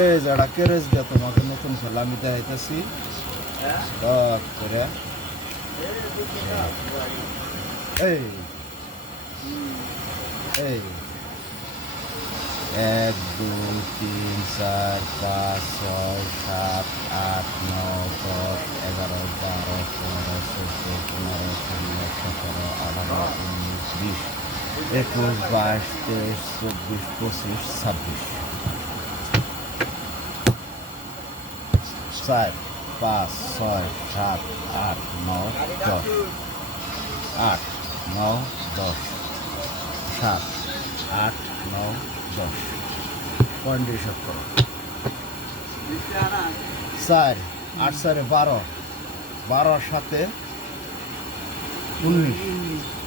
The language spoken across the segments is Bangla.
এই যারা কেরেজ দেয় তোমাকে নতুন খেলা আমি দেখাইতেছি করে এই এই 1 2 3 4 5 6 7 8 9 10 11 12 13 14 15 16 17 18 19 20 21 22 23 24 25 26 4 5 6 7 8 9 10 8 9 10 7 8 9 10 পয়েন্ট হিসাব করো 4 8 4 12 12 সাথে 19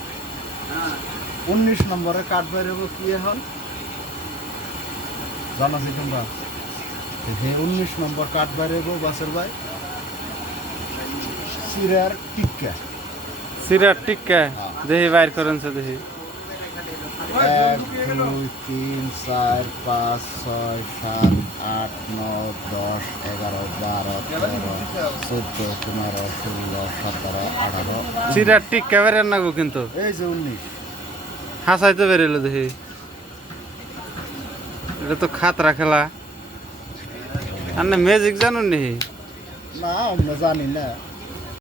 19 নম্বরে কাঠ বেরোবো কি এখন জানা আছে তোমরা 19 নম্বর কাঠ বেরোবো বাসের ভাই সিরার টিক্কা দেখি বাইর করেন দেখি 1 2 3 4 5 6 7 8 9 10 11 12 13 14 15 16 17 18 সিরার টিক্কা বেরেন না গো কিন্তু এই যে 19 হাসাই তো বেরেলো দেখি এটা তো খাতরা খেলা আর না ম্যাজিক জানুন নি না আমরা জানি না